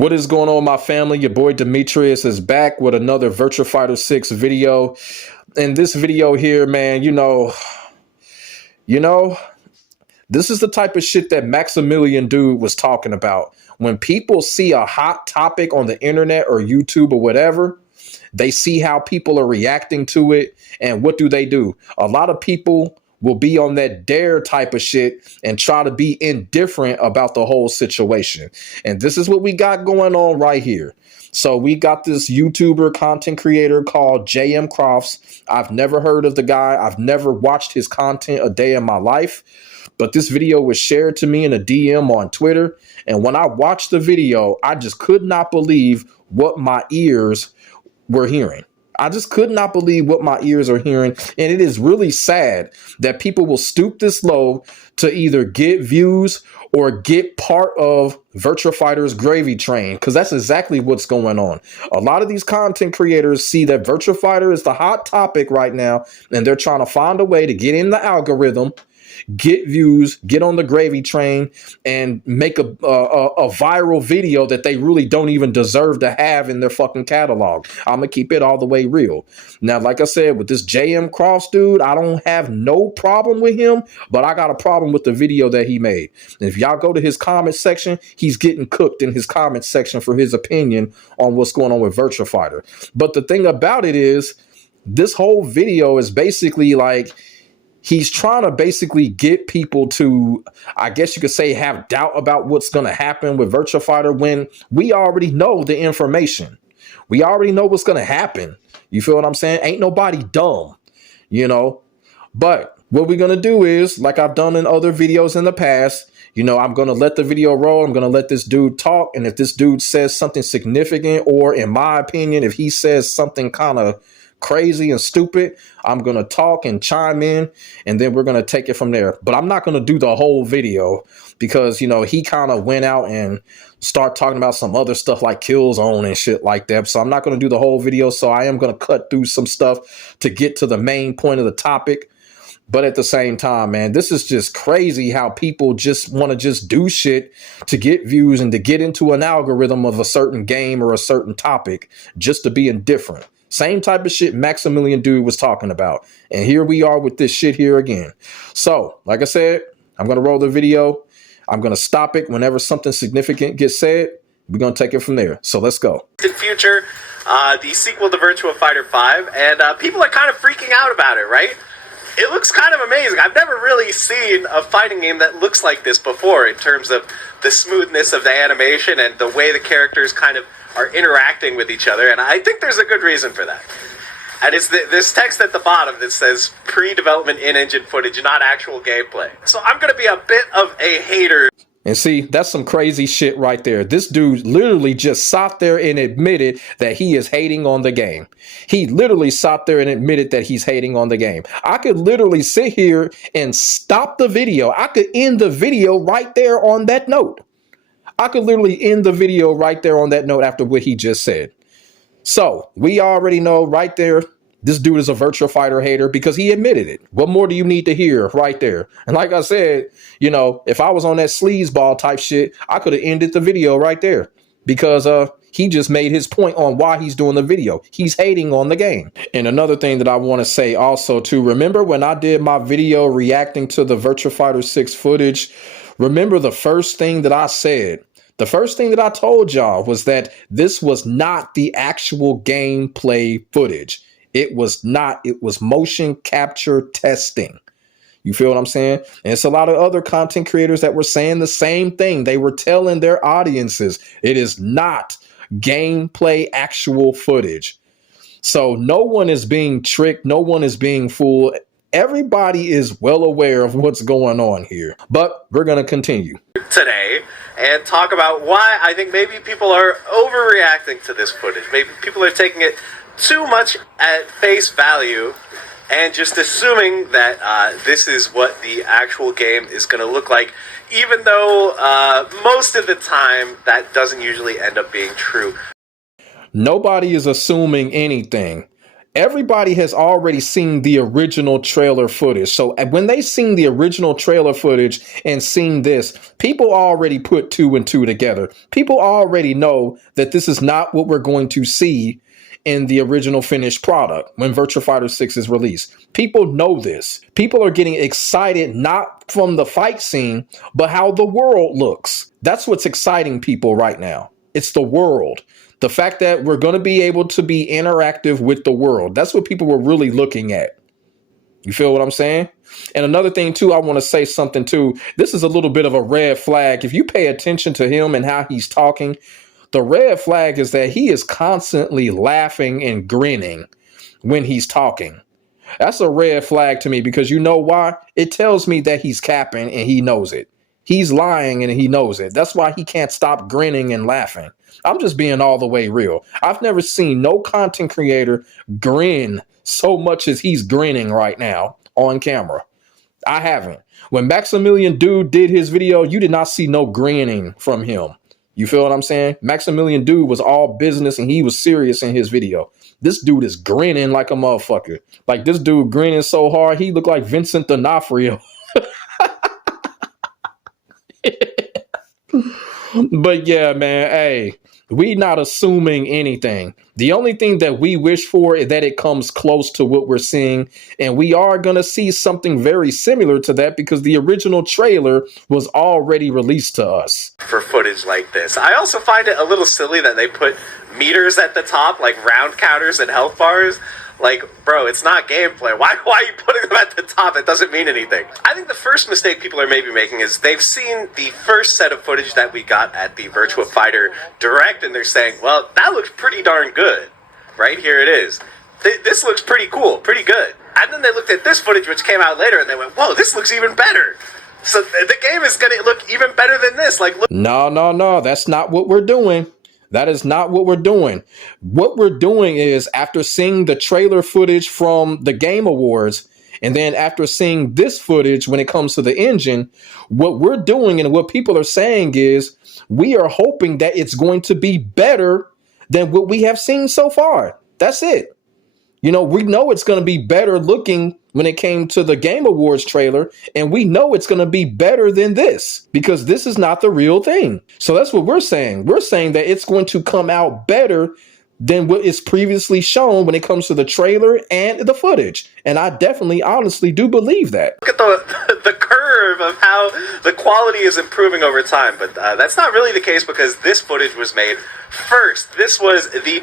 What is going on, my family? Your boy Demetrius is back with another Virtua Fighter 6 video. In this video here, man, you know, this is the type of shit that Maximilian dude was talking about. When people see a hot topic on the internet or YouTube or whatever, they see how people are reacting to it. And what do? A lot of people will be on that dare type of shit and try to be indifferent about the whole situation. And this is what we got going on right here. So we got this YouTuber content creator called Jmcrofts. I've never heard of the guy. I've never watched his content a day in my life. But this video was shared to me in a DM on Twitter. And when I watched the video, I just could not believe what my ears were hearing. I just could not believe what my ears are hearing. And it is really sad that people will stoop this low to either get views or get part of Virtua Fighter's gravy train, because that's exactly what's going on. A lot of these content creators see that Virtua Fighter is the hot topic right now, and they're trying to find a way to get in the algorithm, get views, get on the gravy train, and make a viral video that they really don't even deserve to have in their fucking catalog. I'm gonna keep it all the way real. Now, like I said, with this Jmcrofts dude, I don't have no problem with him, but I got a problem with the video that he made. And if y'all go to his comment section, he's getting cooked in his comment section for his opinion on what's going on with Virtua Fighter. But the thing about it is, this whole video is basically like, he's trying to basically get people to, I guess you could say, have doubt about what's going to happen with Virtua Fighter when we already know the information. We already know what's going to happen. You feel what I'm saying? Ain't nobody dumb, you know. But what we're going to do is, like I've done in other videos in the past, you know, I'm going to let the video roll. I'm going to let this dude talk. And if this dude says something significant, or in my opinion, if he says something kind of crazy and stupid, I'm going to talk and chime in, and then we're going to take it from there. But I'm not going to do the whole video because, you know, he kind of went out and start talking about some other stuff like Killzone and shit like that. So I'm not going to do the whole video. So I am going to cut through some stuff to get to the main point of the topic. But at the same time, man, this is just crazy how people just want to just do shit to get views and to get into an algorithm of a certain game or a certain topic just to be indifferent. Same type of shit Maximilian dude was talking about. And here we are with this shit here again. So, like I said, I'm going to roll the video. I'm going to stop it whenever something significant gets said. We're going to take it from there. So let's go. In future, the sequel to Virtua Fighter 5, and people are kind of freaking out about it, right? It looks kind of amazing. I've never really seen a fighting game that looks like this before in terms of the smoothness of the animation and the way the characters kind of are interacting with each other, and I think there's a good reason for that. And it's this text at the bottom that says pre-development in-engine footage, not actual gameplay. So I'm going to be a bit of a hater. And see, that's some crazy shit right there. This dude literally just sat there and admitted that he is hating on the game. He literally sat there and admitted that he's hating on the game. I could literally sit here and stop the video. I could end the video right there on that note. I could literally end the video right there on that note after what he just said. So we already know right there, this dude is a Virtua Fighter hater because he admitted it. What more do you need to hear right there? And like I said, you know, if I was on that sleazeball type shit, I could have ended the video right there because he just made his point on why he's doing the video. He's hating on the game. And another thing that I want to say also too, remember when I did my video reacting to the Virtua Fighter 6 footage, remember the first thing that I said? The first thing that I told y'all was that this was not the actual gameplay footage. It was not. It was motion capture testing. You feel what I'm saying? And it's a lot of other content creators that were saying the same thing. They were telling their audiences it is not gameplay actual footage. So no one is being tricked. No one is being fooled. Everybody is well aware of what's going on here. But we're going to continue today and talk about why I think maybe people are overreacting to this footage. Maybe people are taking it too much at face value and just assuming that this is what the actual game is going to look like, even though most of the time that doesn't usually end up being true. Nobody is assuming anything. Everybody has already seen the original trailer footage. So when they seen the original trailer footage and seen this, people already put two and two together. People already know that this is not what we're going to see in the original finished product when Virtua Fighter 6 is released. People know this. People are getting excited not from the fight scene, but how the world looks. That's what's exciting people right now. It's the world. The fact that we're going to be able to be interactive with the world. That's what people were really looking at. You feel what I'm saying? And another thing, too, I want to say something, too. This is a little bit of a red flag. If you pay attention to him and how he's talking, the red flag is that he is constantly laughing and grinning when he's talking. That's a red flag to me because you know why? It tells me that he's capping and he knows it. He's lying and he knows it. That's why he can't stop grinning and laughing. I'm just being all the way real. I've never seen no content creator grin so much as he's grinning right now on camera. I haven't. When Maximilian Dude did his video, you did not see no grinning from him. You feel what I'm saying? Maximilian Dude was all business and he was serious in his video. This dude is grinning like a motherfucker. Like this dude grinning so hard, he looked like Vincent D'Onofrio. But yeah, man, hey, we not assuming anything. The only thing that we wish for is that it comes close to what we're seeing. And we are going to see something very similar to that because the original trailer was already released to us. For footage like this. I also find it a little silly that they put meters at the top, like round counters and health bars. Like, bro, it's not gameplay. Why are you putting them at the top? It doesn't mean anything. I think the first mistake people are maybe making is they've seen the first set of footage that we got at the Virtua Fighter Direct, and they're saying, well, that looks pretty darn good. Right? Here it is. This looks pretty cool, pretty good. And then they looked at this footage, which came out later, and they went, whoa, this looks even better. So the game is going to look even better than this. Like, look. No. That's not what we're doing. That is not what we're doing. What we're doing is after seeing the trailer footage from the Game Awards, and then after seeing this footage when it comes to the engine, what we're doing and what people are saying is we are hoping that it's going to be better than what we have seen so far. That's it. You know, we know it's going to be better looking when it came to the Game Awards trailer, and we know it's going to be better than this because this is not the real thing. So that's what we're saying. We're saying that it's going to come out better than what is previously shown when it comes to the trailer and the footage. And I definitely, honestly do believe that. Look at the curve of how the quality is improving over time. But that's not really the case because this footage was made first. This was the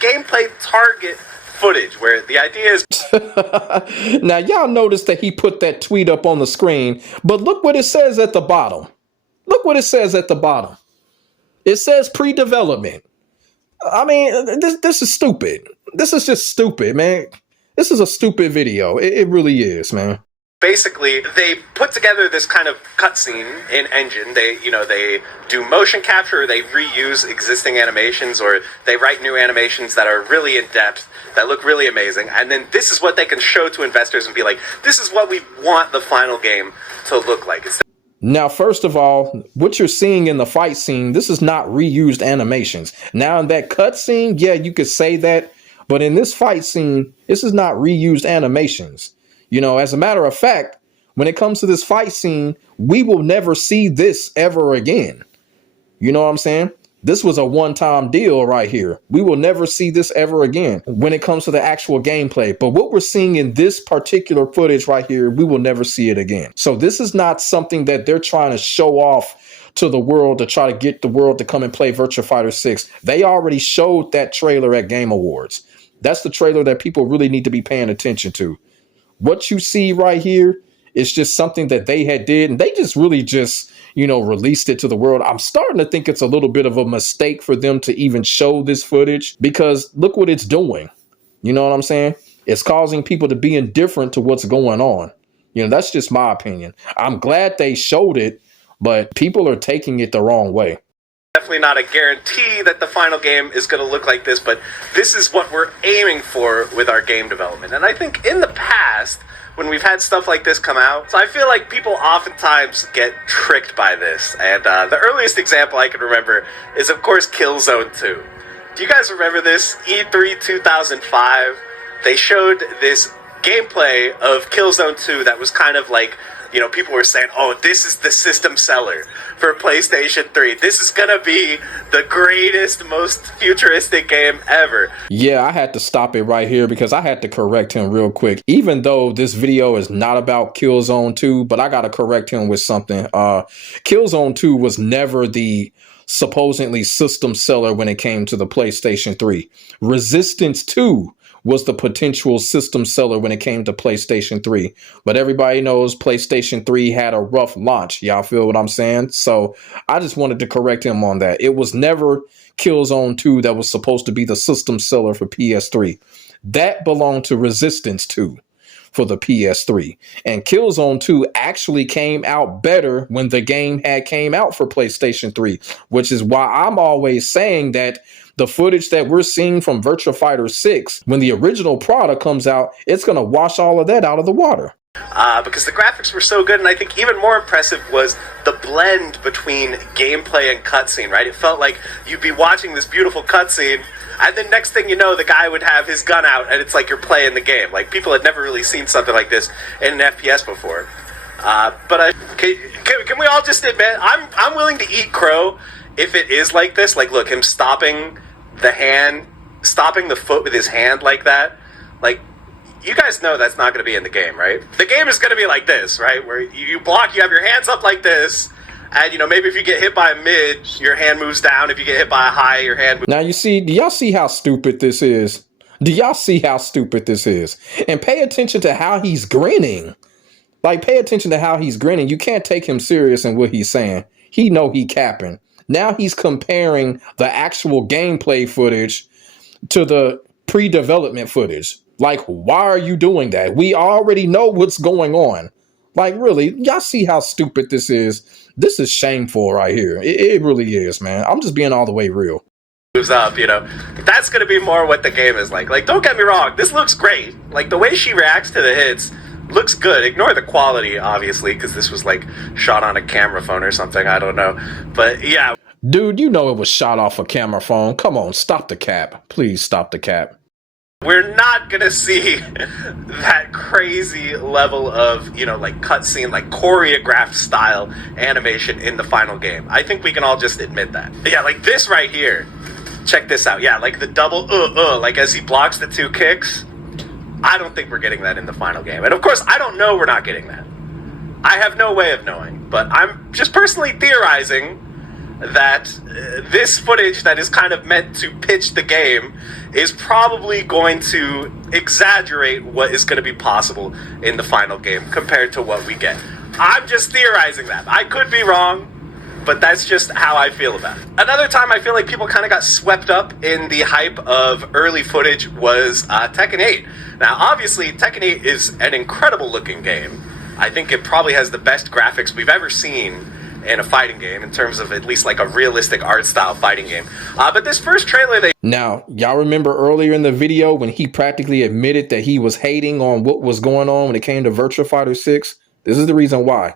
gameplay target footage where the idea is now y'all notice that he put that tweet up on the screen, but look what it says at the bottom. Look what it says at the bottom. It says pre-development. I mean, this is stupid. This is just stupid, man. This is a stupid video. It really is, man. Basically, they put together this kind of cutscene in Engine. They do motion capture, or they reuse existing animations, or they write new animations that are really in depth, that look really amazing. And then this is what they can show to investors and be like, this is what we want the final game to look like. Now, first of all, what you're seeing in the fight scene, this is not reused animations. Now, in that cutscene, yeah, you could say that. But in this fight scene, this is not reused animations. You know, as a matter of fact, when it comes to this fight scene, we will never see this ever again. You know what I'm saying? This was a one-time deal right here. We will never see this ever again when it comes to the actual gameplay. But what we're seeing in this particular footage right here, we will never see it again. So this is not something that they're trying to show off to the world to try to get the world to come and play Virtua Fighter 6. They already showed that trailer at Game Awards. That's the trailer that people really need to be paying attention to. What you see right here is just something that they had did, and they just really just, you know, released it to the world. I'm starting to think it's a little bit of a mistake for them to even show this footage because look what it's doing. You know what I'm saying? It's causing people to be indifferent to what's going on. You know, that's just my opinion. I'm glad they showed it, but people are taking it the wrong way. Definitely not a guarantee that the final game is going to look like this, but this is what we're aiming for with our game development. And I think in the past, when we've had stuff like this come out, so I feel like people oftentimes get tricked by this. And the earliest example I can remember is, of course, Killzone 2. Do you guys remember this? E3 2005. they showed this gameplay of Killzone 2 that was kind of like, you know, people were saying, oh, this is the system seller for PlayStation 3. This is going to be the greatest, most futuristic game ever. Yeah, I had to stop it right here because I had to correct him real quick. Even though this video is not about Killzone 2, but I got to correct him with something. Killzone 2 was never the supposedly system seller when it came to the PlayStation 3. Resistance 2 was the potential system seller when it came to PlayStation 3. But everybody knows PlayStation 3 had a rough launch. Y'all feel what I'm saying? So I just wanted to correct him on that. It was never Killzone 2 that was supposed to be the system seller for PS3. That belonged to Resistance 2 for the PS3. And Killzone 2 actually came out better when the game had came out for PlayStation 3, which is why I'm always saying that the footage that we're seeing from Virtua Fighter 6, when the original product comes out, it's going to wash all of that out of the water. Because the graphics were so good, and I think even more impressive was the blend between gameplay and cutscene, right? It felt like you'd be watching this beautiful cutscene, and then next thing you know, the guy would have his gun out, and it's like you're playing the game. Like, people had never really seen something like this in an FPS before. Can we all just admit, I'm willing to eat crow if it is like this. Like, look, him stopping the foot with his hand like that. Like, you guys know that's not going to be in the game, right? The game is going to be like this, right? Where you block, you have your hands up like this, and, you know, maybe if you get hit by a mid, your hand moves down. If you get hit by a high, your hand moves. Now, you see, do y'all see how stupid this is? Do y'all see how stupid this is? And pay attention to how he's grinning. Like, pay attention to how he's grinning. You can't take him serious in what he's saying. He know he capping. Now he's comparing the actual gameplay footage to the pre-development footage. Like, why are you doing that? We already know what's going on. Like, really, y'all see how stupid this is? This is shameful right here. It really is, man. I'm just being all the way real. Moves up, you know. That's going to be more what the game is like. Like, don't get me wrong. This looks great. Like, the way she reacts to the hits looks good. Ignore the quality, obviously, because this was, like, shot on a camera phone or something. I don't know. But, yeah. Dude, you know it was shot off a camera phone. Come on, stop the cap. Please stop the cap. We're not going to see that crazy level of, you know, like, cutscene, like, choreographed style animation in the final game. I think we can all just admit that. Yeah, like this right here. Check this out. Yeah, like the double, like as he blocks the two kicks. I don't think we're getting that in the final game. And of course, I don't know we're not getting that. I have no way of knowing. But I'm just personally theorizing that this footage that is kind of meant to pitch the game is probably going to exaggerate what is going to be possible in the final game compared to what we get. I'm just theorizing that. I could be wrong, but that's just how I feel about it. Another time I feel like people kind of got swept up in the hype of early footage was Tekken 8. Now, obviously, Tekken 8 is an incredible looking game. I think it probably has the best graphics we've ever seen in a fighting game, in terms of at least like a realistic art style fighting game. But this first trailer, Now, y'all remember earlier in the video when he practically admitted that he was hating on what was going on when it came to Virtua Fighter 6? This is the reason why.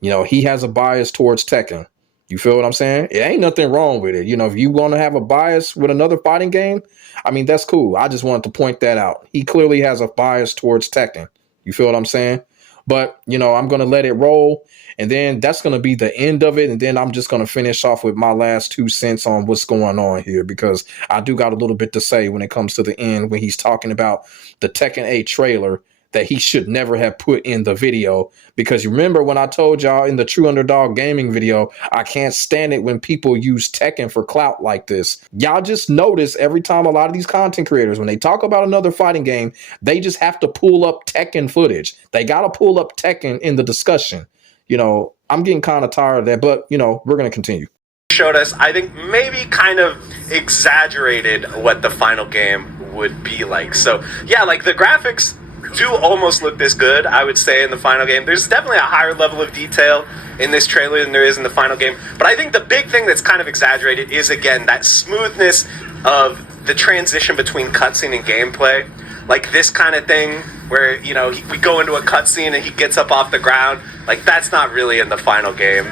You know, he has a bias towards Tekken. You feel what I'm saying? It ain't nothing wrong with it. You know, if you want to have a bias with another fighting game, I mean, that's cool. I just wanted to point that out. He clearly has a bias towards Tekken. You feel what I'm saying? But, you know, I'm going to let it roll. And then that's going to be the end of it. And then I'm just going to finish off with my last 2 cents on what's going on here, because I do got a little bit to say when it comes to the end, when he's talking about the Tekken 8 trailer that he should never have put in the video. Because you remember when I told y'all in the True Underdog Gaming video, I can't stand it when people use Tekken for clout like this. Y'all just notice every time a lot of these content creators, when they talk about another fighting game, they just have to pull up Tekken footage. They got to pull up Tekken in the discussion. You know, I'm getting kind of tired of that, but, you know, we're going to continue. Showed us, I think, maybe kind of exaggerated what the final game would be like. So, yeah, like the graphics do almost look this good, I would say, in the final game. There's definitely a higher level of detail in this trailer than there is in the final game. But I think the big thing that's kind of exaggerated is, again, that smoothness of the transition between cutscene and gameplay. Like this kind of thing where, you know, we go into a cutscene and he gets up off the ground. Like, that's not really in the final game.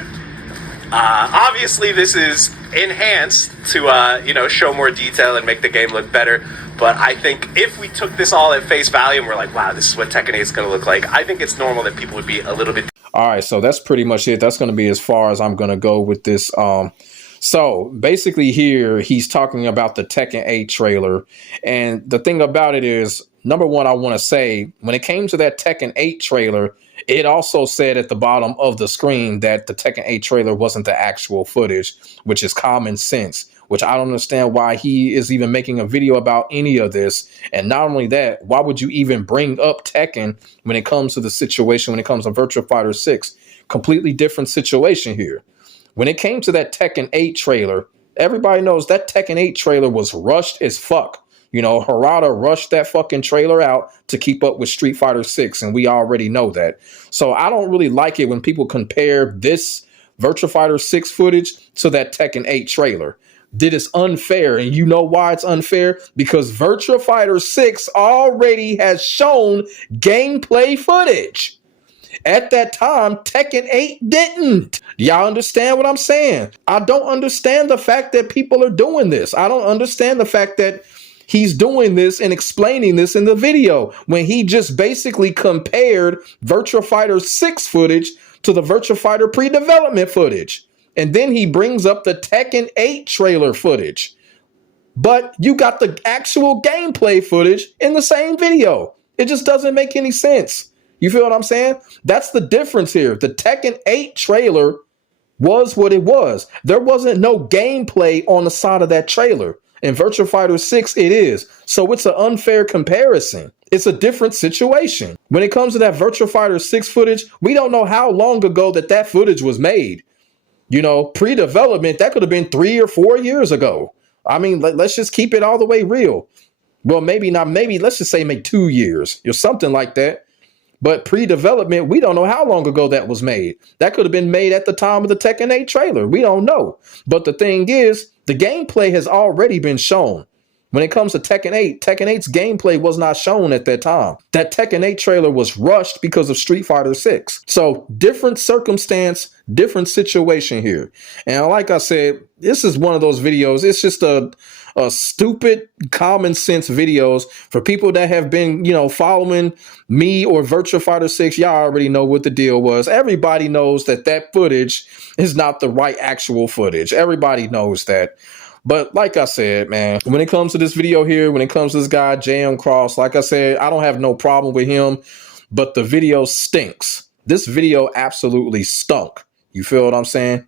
Obviously, this is enhanced to, you know, show more detail and make the game look better. But I think if we took this all at face value and we're like, wow, this is what Tekken 8 is going to look like, I think it's normal that people would be a little bit. All right, so that's pretty much it. That's going to be as far as I'm going to go with this. So basically here, he's talking about the Tekken 8 trailer. And the thing about it is, number one, I want to say, when it came to that Tekken 8 trailer, it also said at the bottom of the screen that the Tekken 8 trailer wasn't the actual footage, which is common sense, which I don't understand why he is even making a video about any of this. And not only that, why would you even bring up Tekken when it comes to the situation, when it comes to Virtua Fighter 6? Completely different situation here. When it came to that Tekken 8 trailer, everybody knows that Tekken 8 trailer was rushed as fuck. You know, Harada rushed that fucking trailer out to keep up with Street Fighter 6, and we already know that. So I don't really like it when people compare this Virtua Fighter 6 footage to that Tekken 8 trailer. That is unfair, and you know why it's unfair? Because Virtua Fighter 6 already has shown gameplay footage. At that time, Tekken 8 didn't. Y'all understand what I'm saying? I don't understand the fact that people are doing this. I don't understand the fact that he's doing this and explaining this in the video when he just basically compared Virtua Fighter 6 footage to the Virtua Fighter pre-development footage. And then he brings up the Tekken 8 trailer footage. But you got the actual gameplay footage in the same video. It just doesn't make any sense. You feel what I'm saying? That's the difference here. The Tekken 8 trailer was what it was. There wasn't no gameplay on the side of that trailer. In Virtua Fighter 6, it is. So it's an unfair comparison. It's a different situation. When it comes to that Virtua Fighter 6 footage, we don't know how long ago that footage was made. You know, pre-development, that could have been 3 or 4 years ago. I mean, let's just keep it all the way real. Well, maybe not. Maybe let's just say maybe 2 years or something like that. But pre-development, we don't know how long ago that was made. That could have been made at the time of the Tekken 8 trailer. We don't know. But the thing is, the gameplay has already been shown. When it comes to Tekken 8, Tekken 8's gameplay was not shown at that time. That Tekken 8 trailer was rushed because of Street Fighter 6. So different circumstance, different situation here. And like I said, this is one of those videos. It's just a stupid common sense videos for people that have been, you know, following me or Virtua Fighter 6. Y'all already know what the deal was. Everybody knows that footage is not the right actual footage. Everybody knows that. But like I said, man, when it comes to this video here, when it comes to this guy, Jmcrofts, like I said, I don't have no problem with him, but the video stinks. This video absolutely stunk. You feel what I'm saying?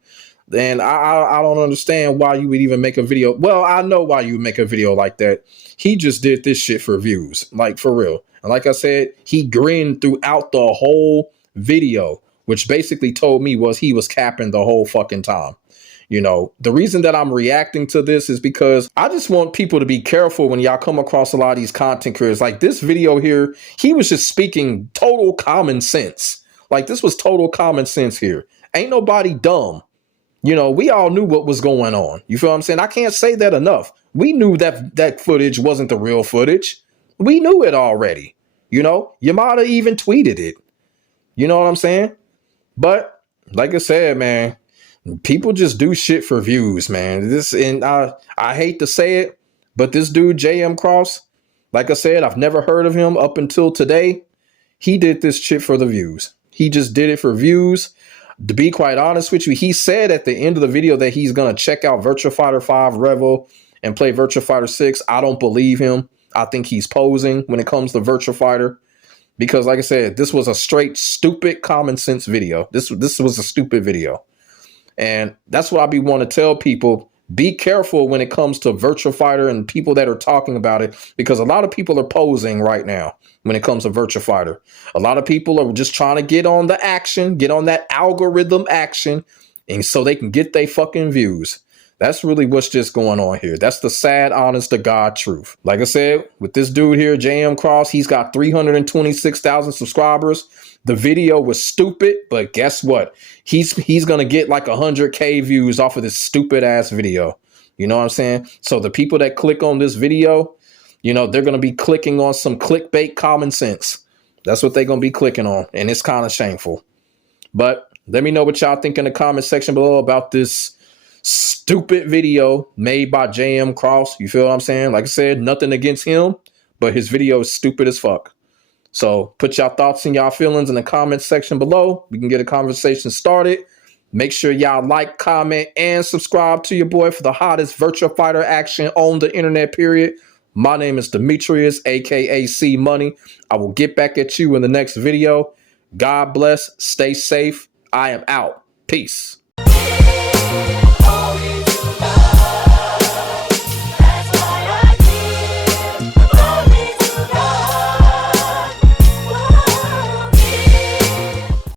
And I don't understand why you would even make a video. Well, I know why you would make a video like that. He just did this shit for views, like for real. And like I said, he grinned throughout the whole video, which basically told me was he was capping the whole fucking time. You know, the reason that I'm reacting to this is because I just want people to be careful when y'all come across a lot of these content creators. Like this video here, he was just speaking total common sense. Like this was total common sense here. Ain't nobody dumb. You know, we all knew what was going on. You feel what I'm saying? I can't say that enough. We knew that footage wasn't the real footage. We knew it already. You know, you might have even tweeted it. You know what I'm saying? But like I said, man, people just do shit for views, man. And I hate to say it, but this dude, Jmcrofts, like I said, I've never heard of him up until today. He did this shit for the views. He just did it for views. To be quite honest with you, he said at the end of the video that he's going to check out Virtua Fighter 5 Revel and play Virtua Fighter 6. I don't believe him. I think he's posing when it comes to Virtua Fighter. Because like I said, this was a straight stupid common sense video. This was a stupid video. And that's what I be want to tell people. Be careful when it comes to Virtua Fighter and people that are talking about it, because a lot of people are posing right now when it comes to Virtua Fighter. A lot of people are just trying to get on the action, get on that algorithm action, and so they can get their fucking views. That's really what's just going on here. That's the sad, honest to God truth. Like I said, with this dude here, Jmcrofts, he's got 326,000 subscribers. The video was stupid, but guess what? He's going to get like 100K views off of this stupid ass video. You know what I'm saying? So the people that click on this video, you know, they're going to be clicking on some clickbait common sense. That's what they're going to be clicking on. And it's kind of shameful. But let me know what y'all think in the comment section below about this stupid video made by Jmcrofts. You feel what I'm saying? Like I said, nothing against him, but his video is stupid as fuck. So put y'all thoughts and y'all feelings in the comment section below. We can get a conversation started. Make sure y'all like, comment, and subscribe to your boy for the hottest Virtua Fighter action on the internet, period. My name is Demetrius, aka C Money. I will get back at you in the next video. God bless. Stay safe. I am out. Peace.